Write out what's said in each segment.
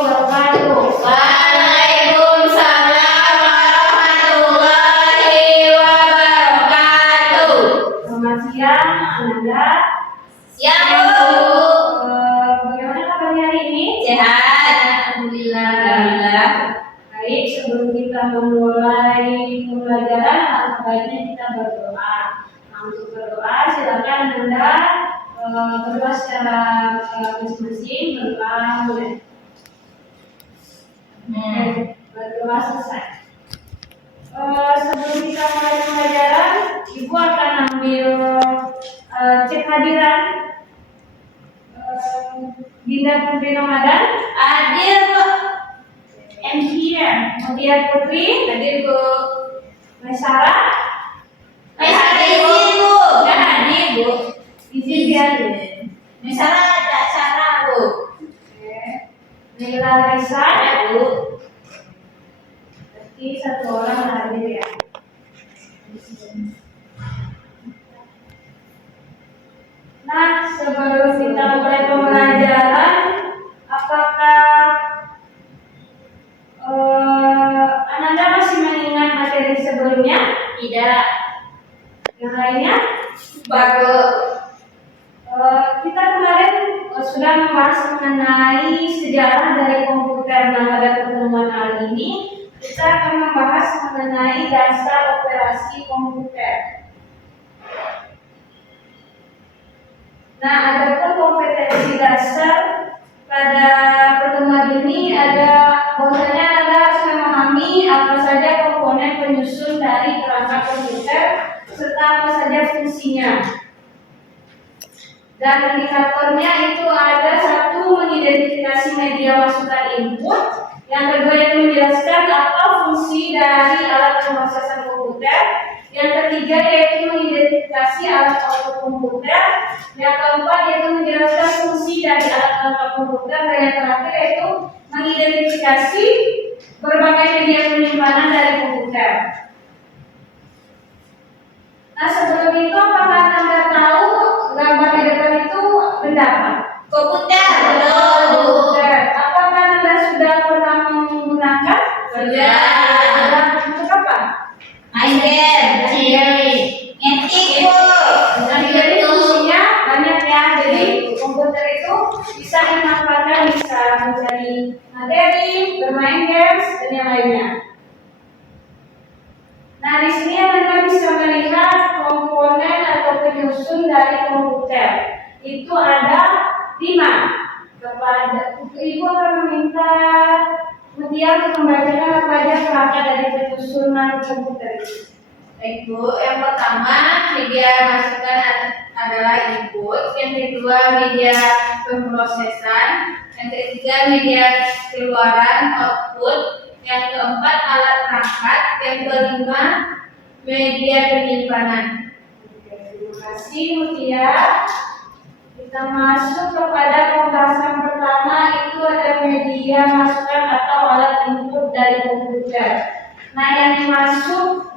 wabarakatuh. Waalaikumsalam warahmatullahi wabarakatuh. Selamat siang, Ananda. Siang, Bu. Bagaimana kabarnya hari ini? Sehat, alhamdulillah. Baik, sebelum kita memulai pembelajaran, alangkah baiknya kita berdoa. Nah, untuk berdoa, silakan Ananda berdoa secara masing-masing. Berdoa mulai. Berdoa selesai. Sebelum kita mulai pembelajaran, Ibu akan ambil cek hadiran Dinda Putri Ramadan. Hadir, Bu. And here, Mutia Putri. Hadir, Bu. Maisara. Hadir, Bu. Nggak hadir, Bu. Izin dia. Misalnya ada acara, Bu. Nila Raisa. Ada, Bu. Berarti satu orang hadir ya. Nah, sebelum kita mulai pembelajaran, apakah Ananda masih mengingat materi sebelumnya? Tidak. Yang lainnya? Baru. Kita kemarin sudah membahas mengenai sejarah dari komputer. Nah, pada pertemuan kali ini kita akan membahas mengenai dasar operasi komputer. Nah, adapun kompetensi dasar pada pertemuan ini ada bahwasanya Anda harus memahami apa saja komponen penyusun dari perangkat komputer serta apa saja fungsinya. Dan indikatornya itu ada satu, mengidentifikasi media masukan input, yang kedua itu menjelaskan apa fungsi dari alat pemrosesan komputer, yang ketiga yaitu mengidentifikasi alat output komputer, yang keempat yaitu menjelaskan fungsi dari alat perangkat komputer, dan yang terakhir yaitu mengidentifikasi berbagai media penyimpanan dari komputer. Nah, sebelum itu apakah Anda tahu gambar di depan itu benda apa? Komputer, Bu. Komputer. Apakah Anda sudah pernah menggunakan? Sudah. Untuk apa? Main game, ngetik, Bu. Nah, jadi fungsinya banyak ya. Jadi komputer itu bisa dimanfaatkan, bisa mencari materi, bermain games, dan yang lainnya. Nah, di sini Anda bisa melihat komponen atau penyusun dari komputer. Itu ada 5. Kepada Ibu akan meminta Mutia untuk membacakan apa saja perangkat dari penyusunan komputer itu. Baik, Bu. Yang pertama, media masukan adalah input. Yang kedua, media pemrosesan. Yang ketiga, media keluaran output. Yang keempat, alat perangkat. Yang kelima, media penyimpanan. Terima kasih Mutia. Kita masuk kepada pembahasan pertama, itu ada media masukan atau alat input dari komputer. Nah, yang dimaksud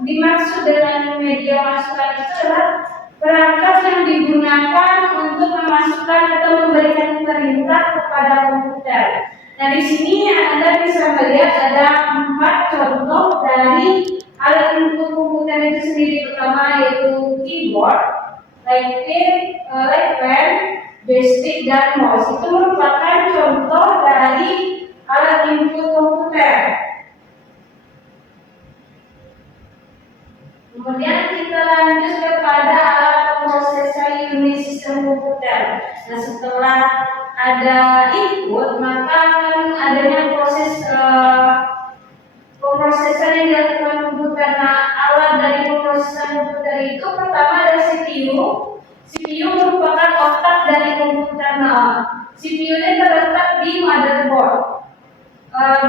dengan media masukan itu adalah perangkat yang digunakan untuk memasukkan atau memberikan perintah kepada komputer. Nah, di sini Anda bisa melihat ada 4 contoh dari alat input komputer itu sendiri. Pertama yaitu keyboard, pen, joystick, dan mouse. Itu merupakan contoh dari alat input komputer. Kemudian kita lanjut kepada alat pemrosesan unit sistem komputer. Nah, setelah ada input, maka akan adanya proses pemrosesan yang dilakukan komputer. Nah, alat dari pemrosesan komputer itu pertama ada CPU. CPU merupakan otak dari komputer. Nah, CPU-nya terletak di motherboard.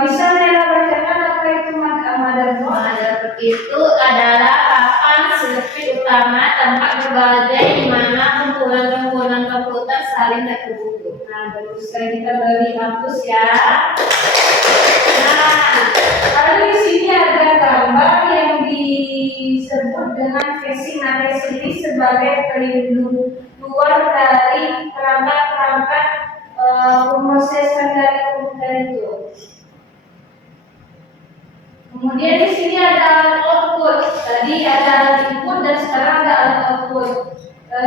Bisa Nela bacakan apa itu motherboard? Motherboard itu adalah papan sirkuit utama tempat berbagai di mana komponen-komponen komputer saling terhubung. Nah, baru sekali kita beri hapus ya. Nah, lalu di sini ada gambar yang disebut dengan casing. Nah, casing ini sebagai pelindung luar dari perangkat-perangkat pemrosesan dari komputer itu. Kemudian di sini ada alat output. Tadi ada alat input dan sekarang ada alat output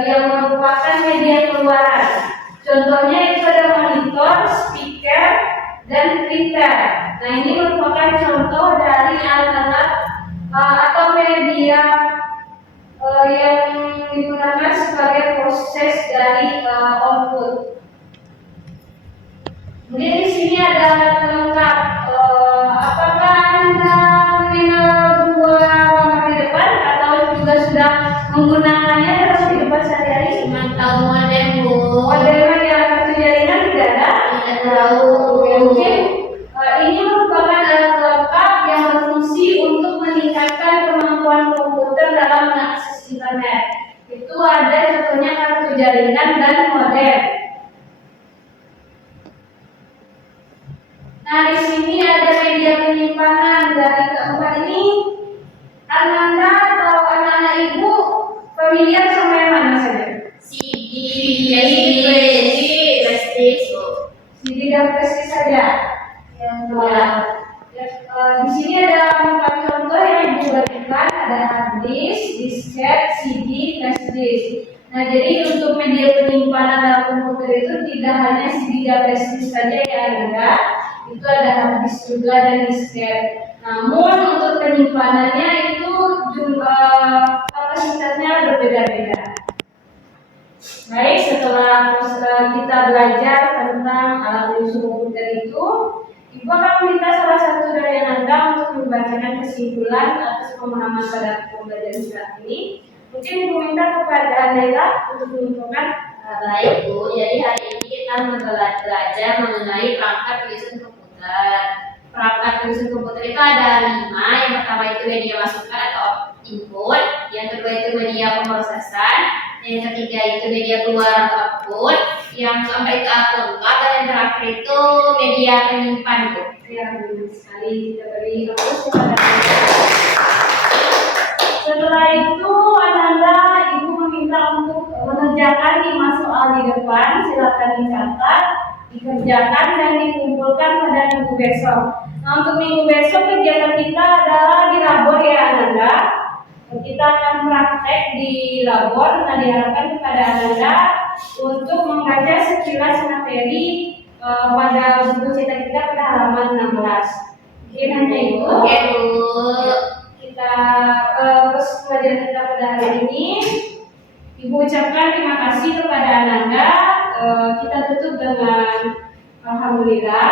yang merupakan media keluaran. Contohnya itu ada monitor, speaker, dan printer. Nah, ini merupakan contoh dari alat-alat atau media yang digunakan sebagai proses dari output. Kemudian di sini ada pelengkap. Apakah Anda mengenal dua warna di depan atau juga sudah menggunakannya dalam kehidupan sehari-hari? Cuma tahu modem Bu. Model yang kartu jaringan tidak ada? Tidak tahu. Mungkin ini merupakan alat pelengkap yang berfungsi untuk meningkatkan kemampuan komputer dalam mengakses internet. Itu ada contohnya kartu jaringan dan modem. Nah, di sini ada media penyimpanan. Dari keempat ini, Ananda atau anak-anak ibu familiar sama yang mana saja? CD, flash disk, Bu. CD dan flash saja. Yang dua. Di sini ada 4 contoh yang ibu berikan. Ada hard disk, disket, CD, flash disk. Nah, jadi untuk media penyimpanan dalam komputer itu tidak hanya CD dan flash disk saja yang ada. Itu ada hard disk juga dan disket. Namun untuk penyimpanannya itu kapasitasnya berbeda-beda. Baik, setelah kita belajar tentang alat penyusun komputer itu, Ibu akan meminta salah satu dari Anda untuk membacakan kesimpulan atas pemahaman pada pembelajaran saat ini. Mungkin Ibu minta kepada Anda untuk menunjukkan. Baik Bu, jadi hari ini kita belajar mengenai perangkat penyusun komputer. Perangkat penyusun komputer itu ada 5. Yang pertama itu media masukan atau input, yang kedua itu media pemrosesan, yang ketiga itu media keluar atau output, yang keempat itu alat pelengkap, dan yang terakhir itu media penyimpan Bu. Ya, benar sekali, kita beri fokus kepada Anda. Setelah itu, Ananda, Ibu meminta untuk mengerjakan 5 soal di depan. Silakan dicatat, dikerjakan, dan dikumpulkan pada minggu besok. Nah, untuk minggu besok kegiatan kita adalah di labor ya, Ananda. Kita akan praktek di labor. Nah, diharapkan kepada Ananda untuk membaca sekilas materi pada buku cerita kita pada halaman 16. Mungkin hanya itu. Oke Bu. Kita pelajaran kita pada hari ini. Ibu ucapkan terima kasih kepada Ananda. Kita tutup dengan alhamdulillah.